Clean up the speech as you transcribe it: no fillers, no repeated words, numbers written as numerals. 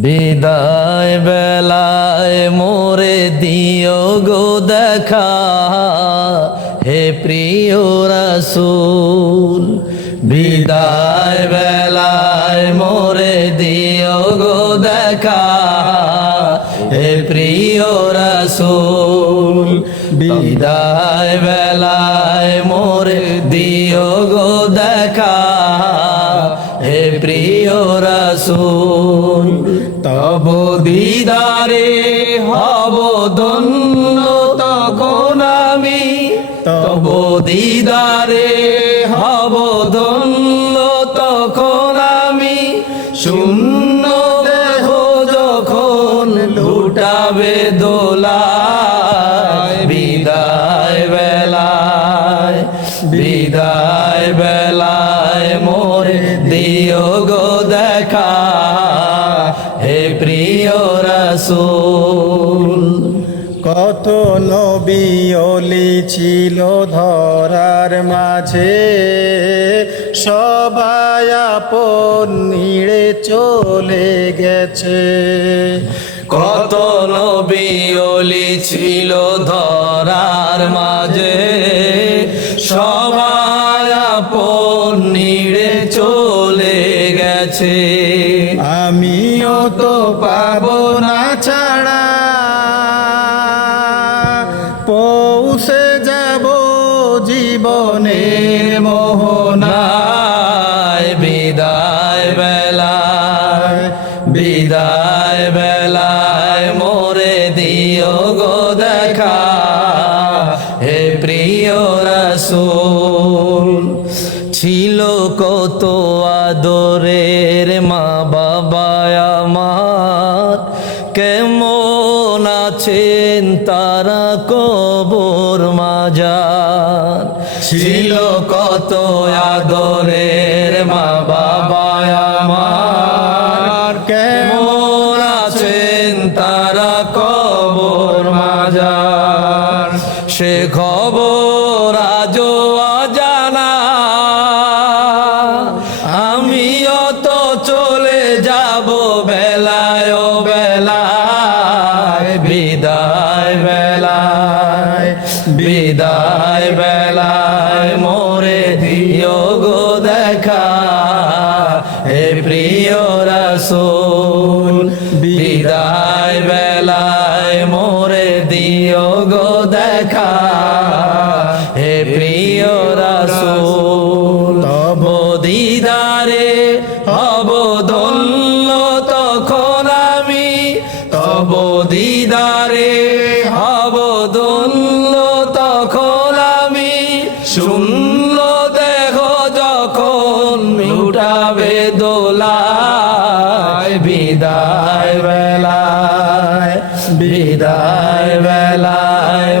বিদায় বেলায় মোরে দিও গো দেখা, হে প্রিয় রাসূল। বিদায় বেলায় মোরে দিও গো দেখা, হে প্রিয় রাসূল। বিদায় বেলায় মোরে দিও গো দেখা, হে প্রিয় রাসূল। তব দিদারে হব ধন্য তখন আমি, তব দিদারে হব ধন্য তখন আমি। শূন্য দেহ যখন লুটাবে দোলায়, বিদায় বেলায়, বিদায় বেলায় মোরে দিও গো দেখা, হে প্রিয় রাসূল। কত নবী ওলি ছিল ধরার মাঝে, সবাই আপন নিড়ে চলে গেছে। কত নবী ওলি ছিল ধরার মাঝে, সবাই আপন নিড়ে চলে গেছে। আমিও তো পাবো না ছাড়া, পৌঁছে যাব জীবনের মোহনায়। বিদায় বেলায়, বিদায় বেলায় মোরে দিও গো দেখা, হে প্রিয় রাসূল। ছিল কত আদরের মা বাবা আমার, কেমন আছেন তারা কবর মাজার। ছিল কত আদরের মা বাবা আমার, কেমন আছেন তারা কবর মাজার। সে খবর আজও অজানা, আমিও তো চলে যাব বেলায় ও বেলায়। বিদায় বেলায়, বিদায় বেলায় মোরে দিও গো দেখা, হে প্রিয় রাসূল। বিদায় বেলায় মোরে দিও গো দেখা, হে প্রিয় রাসূল। তব দিদারে হব ধন্য তখন আমি, তব দিদারে হব ধন্য তখন আমি। শূন্য দেহ যখন লুটাবে দোলায়, বিদায় বেলায়, বিদায় বেলায়